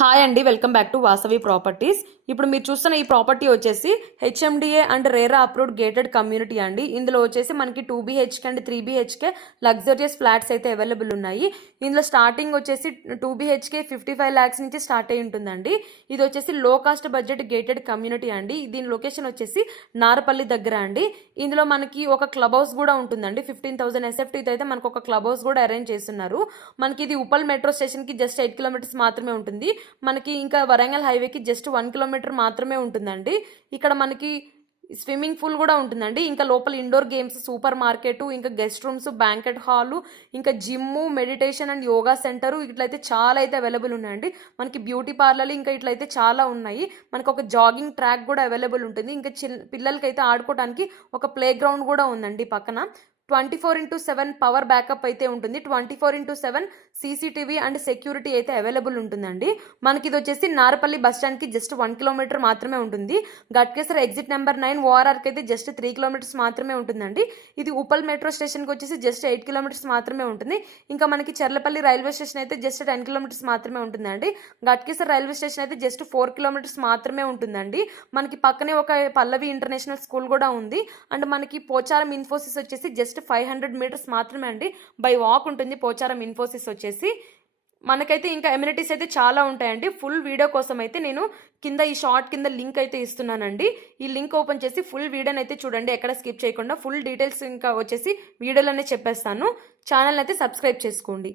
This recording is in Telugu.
హాయ్ అండి, welcome back to Vasavi properties. ఇప్పుడు మీరు చూస్తున్న ఈ ప్రాపర్టీ వచ్చేసి HMDA and RERA approved gated community అండి. ఇందులో వచ్చేసి మనకి 2BHK and 3BHK luxurious flats అయితే అవైలబుల్ ఉన్నాయి. ఇందులో స్టార్టింగ్ వచ్చేసి 2BHK 55 lakhs నుంచి స్టార్ట్ అయి ఉంటుందండి. ఇది వచ్చేసి లో కాస్ట్ బడ్జెట్ గేటెడ్ కమ్యూనిటీ అండి. దీని లొకేషన్ వచ్చేసి నారపల్లి దగ్గర అండి. ఇందులో మనకి ఒక క్లబ్ హౌస్ కూడా ఉంటుందండి. 15,000 SFTతో అయితే మనకు ఒక క్లబ్ హౌస్ కూడా అరేంజ్ చేస్తున్నారు. మనకి ఇది ఉప్పల్ మెట్రో స్టేషన్కి జస్ట్ 8 kilometers మాత్రమే ఉంటుంది. మనకి ఇంకా వరంగల్ హైవేకి జస్ట్ 1 kilometer మాత్రమే ఉంటుందండి. ఇక్కడ మనకి స్విమ్మింగ్ పూల్ కూడా ఉంటుందండి. ఇంకా లోపల ఇండోర్ గేమ్స్, సూపర్ మార్కెట్, ఇంకా గెస్ట్ రూమ్స్, బ్యాంకెట్ హాలు, ఇంకా gym, meditation and yoga centre ఇట్లయితే చాలా అయితే అవైలబుల్ ఉన్నాయండి. మనకి బ్యూటీ పార్లర్లు ఇంకా ఇట్లయితే చాలా ఉన్నాయి. మనకు ఒక జాగింగ్ ట్రాక్ కూడా అవైలబుల్ ఉంటుంది. ఇంకా పిల్లలకి అయితే ఆడుకోవడానికి ఒక ప్లే గ్రౌండ్ కూడా ఉందండి పక్కన. 24/7 పవర్ బ్యాకప్ అయితే ఉంటుంది. 24/7 CCTV అండ్ సెక్యూరిటీ అయితే అవైలబుల్ ఉంటుందండి. మనకి ఇది వచ్చేసి నారపల్లి బస్ స్టాండ్కి జస్ట్ 1 kilometer మాత్రమే ఉంటుంది. గట్కేసర్ ఎగ్జిట్ నెంబర్ 9 ORRకి అయితే జస్ట్ 3 kilometers మాత్రమే ఉంటుందండి. ఇది ఉప్పల్ మెట్రో స్టేషన్కి వచ్చేసి జస్ట్ 8 kilometers మాత్రమే ఉంటుంది. ఇంకా మనకి చర్లపల్లి రైల్వే స్టేషన్ అయితే జస్ట్ 10 kilometers మాత్రమే ఉంటుందండి. గట్కేసర్ రైల్వే స్టేషన్ అయితే జస్ట్ 4 kilometers మాత్రమే ఉంటుందండి. మనకి పక్కనే ఒక పల్లవి ఇంటర్నేషనల్ స్కూల్ కూడా ఉంది. అండ్ మనకి పోచారం ఇన్ఫోసిస్ వచ్చేసి జస్ట్ 500 meters మాత్రమే అండి. బై వాక్ ఉంటుంది పోచారం ఇన్ఫోసిస్ వచ్చేసి. మనకైతే ఇంకా ఎమ్యూనిటీస్ అయితే చాలా ఉంటాయండి. ఫుల్ వీడియో కోసం అయితే నేను కింద ఈ షార్ట్ కింద లింక్ అయితే ఇస్తున్నానండి. ఈ లింక్ ఓపెన్ చేసి ఫుల్ వీడియోని అయితే చూడండి, ఎక్కడ స్కిప్ చేయకుండా. ఫుల్ డీటెయిల్స్ ఇంకా వచ్చేసి వీడియోలోనే చెప్పేస్తాను. ఛానల్ అయితే సబ్స్క్రైబ్ చేసుకోండి.